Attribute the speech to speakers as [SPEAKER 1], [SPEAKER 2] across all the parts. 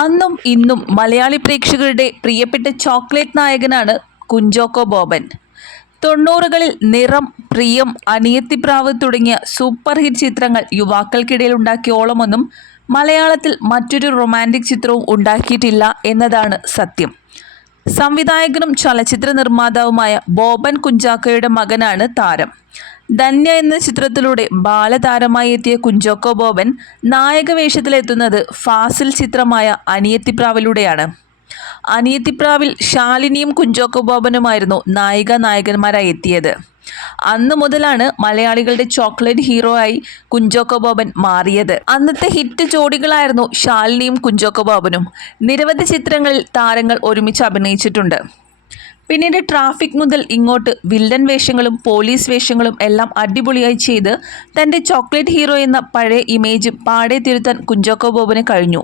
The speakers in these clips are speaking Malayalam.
[SPEAKER 1] അന്നും ഇന്നും മലയാളി പ്രേക്ഷകരുടെ പ്രിയപ്പെട്ട ചോക്ലേറ്റ് നായകനാണ് കുഞ്ചോക്കോ ബോബൻ. തൊണ്ണൂറുകളിൽ നിറം പ്രിയം അനിയത്തിപ്രാവ് തുടങ്ങിയ സൂപ്പർ ഹിറ്റ് ചിത്രങ്ങൾ യുവാക്കൾക്കിടയിൽ ഉണ്ടാക്കിയ ഓളമൊന്നും മലയാളത്തിൽ മറ്റൊരു റൊമാന്റിക് ചിത്രവും ഉണ്ടാക്കിയിട്ടില്ല എന്നതാണ് സത്യം. സംവിധായകനും ചലച്ചിത്ര നിർമ്മാതാവുമായ ബോബൻ കുഞ്ചാക്കോയുടെ മകനാണ് താരം. ധന്യ എന്ന ചിത്രത്തിലൂടെ ബാലതാരമായി എത്തിയ കുഞ്ചോക്കോ ബോബൻ നായക വേഷത്തിലെത്തുന്നത് ഫാസിൽ ചിത്രമായ അനിയത്തിപ്രാവിലൂടെയാണ്. അനിയത്തിപ്രാവിൽ ശാലിനിയും കുഞ്ചോക്കോ ബോബനുമായിരുന്നു നായിക നായകന്മാരായി എത്തിയത്. അന്ന് മുതലാണ് മലയാളികളുടെ ചോക്ലേറ്റ് ഹീറോ ആയി കുഞ്ചോക്കോ ബോബൻ മാറിയത്. അന്നത്തെ ഹിറ്റ് ജോഡികളായിരുന്നു ശാലിനിയും കുഞ്ചോക്കോ ബോബനും. നിരവധി ചിത്രങ്ങളിൽ താരങ്ങൾ ഒരുമിച്ച് അഭിനയിച്ചിട്ടുണ്ട്. പിന്നീട് ട്രാഫിക് മുതൽ ഇങ്ങോട്ട് വില്ലൻ വേഷങ്ങളും പോലീസ് വേഷങ്ങളും എല്ലാം അടിപൊളിയായി ചെയ്ത് തന്റെ ചോക്ലേറ്റ് ഹീറോ എന്ന പഴയ ഇമേജ് പാടെ തിരുത്താൻ കുഞ്ചോക്കോ ബോബന് കഴിഞ്ഞു.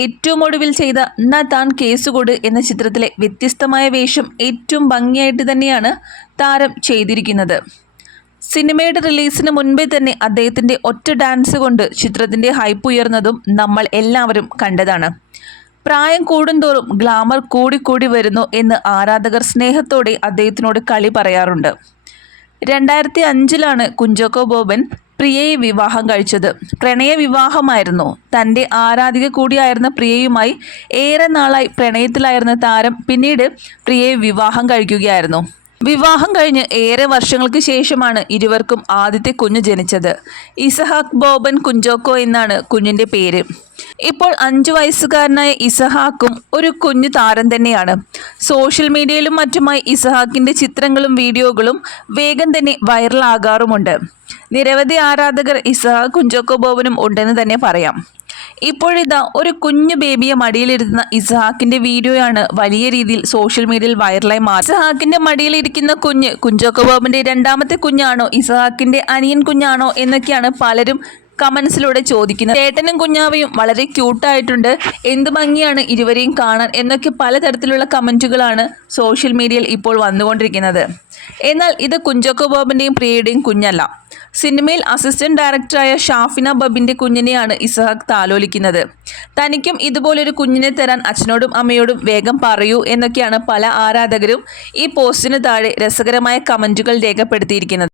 [SPEAKER 1] ഏറ്റവും ഒടുവിൽ ചെയ്ത ന താൻ കേസുകൊട് എന്ന ചിത്രത്തിലെ വ്യത്യസ്തമായ വേഷം ഏറ്റവും ഭംഗിയായിട്ട് തന്നെയാണ് താരം ചെയ്തിരിക്കുന്നത്. സിനിമയുടെ റിലീസിന് മുൻപേ തന്നെ അദ്ദേഹത്തിന്റെ ഒറ്റ ഡാൻസ് കൊണ്ട് ചിത്രത്തിന്റെ ഹൈപ്പ് ഉയർന്നതും നമ്മൾ എല്ലാവരും കണ്ടതാണ്. പ്രായം കൂടുന്തോറും ഗ്ലാമർ കൂടിക്കൂടി വരുന്നു എന്ന് ആരാധകർ സ്നേഹത്തോടെ അദ്ദേഹത്തിനോട് കളി പറയാറുണ്ട്. രണ്ടായിരത്തി അഞ്ചിലാണ് കുഞ്ചോക്കോ ബോബൻ പ്രിയയെ വിവാഹം കഴിച്ചത്. പ്രണയ വിവാഹമായിരുന്നു. തന്റെ ആരാധിക കൂടിയായിരുന്ന പ്രിയയുമായി ഏറെ നാളായി പ്രണയത്തിലായിരുന്ന താരം പിന്നീട് പ്രിയയെ വിവാഹം കഴിക്കുകയായിരുന്നു. വിവാഹം കഴിഞ്ഞ് ഏറെ വർഷങ്ങൾക്ക് ശേഷമാണ് ഇരുവർക്കും ആദ്യത്തെ കുഞ്ഞ് ജനിച്ചത്. ഇസഹാക്ക് ബോബൻ കുഞ്ചോക്കോ എന്നാണ് കുഞ്ഞിന്റെ പേര്. ഇപ്പോൾ അഞ്ചു വയസ്സുകാരനായ ഇസഹാക്കും ഒരു കുഞ്ഞു താരം തന്നെയാണ്. സോഷ്യൽ മീഡിയയിലും മറ്റുമായി ഇസഹാക്കിന്റെ ചിത്രങ്ങളും വീഡിയോകളും വേഗം തന്നെ വൈറലാകാറുമുണ്ട്. നിരവധി ആരാധകർ ഇസഹാക്ക് കുഞ്ചോക്കോ ബോബനും ഉണ്ടെന്ന് തന്നെ പറയാം. ഇപ്പോഴിതാ ഒരു കുഞ്ഞു ബേബിയെ മടിയിലിരുന്ന ഇസഹാക്കിന്റെ വീഡിയോയാണ് വലിയ രീതിയിൽ സോഷ്യൽ മീഡിയയിൽ വൈറലായി മാറി. ഇസഹാക്കിന്റെ മടിയിലിരിക്കുന്ന കുഞ്ഞ് കുഞ്ചോക്കോ ബോബിന്റെ രണ്ടാമത്തെ കുഞ്ഞാണോ ഇസഹാക്കിന്റെ അനിയൻ കുഞ്ഞാണോ എന്നൊക്കെയാണ് പലരും കമൻസിലൂടെ ചോദിക്കുന്നത്. ചേട്ടനും കുഞ്ഞാവയും വളരെ ക്യൂട്ടായിട്ടുണ്ട് എന്ത് ഭംഗിയാണ് ഇരുവരെയും കാണാൻ എന്നൊക്കെ പലതരത്തിലുള്ള കമന്റുകളാണ് സോഷ്യൽ മീഡിയയിൽ ഇപ്പോൾ വന്നുകൊണ്ടിരിക്കുന്നത്. എന്നാൽ ഇത് കുഞ്ചോക്കോ ബോബിന്റെയും പ്രിയയുടെയും കുഞ്ഞല്ല. സിനിമയിൽ അസിസ്റ്റന്റ് ഡയറക്ടറായ ഷാഫിന ബബിന്റെ കുഞ്ഞിനെയാണ് ഇസഹാക്ക് താലോലിക്കുന്നത്. തനിക്കും ഇതുപോലൊരു കുഞ്ഞിനെ തരാൻ അച്ഛനോടും അമ്മയോടും വേഗം പറയൂ എന്നൊക്കെയാണ് പല ആരാധകരും ഈ പോസ്റ്റിന് താഴെ രസകരമായ കമന്റുകൾ രേഖപ്പെടുത്തിയിരിക്കുന്നത്.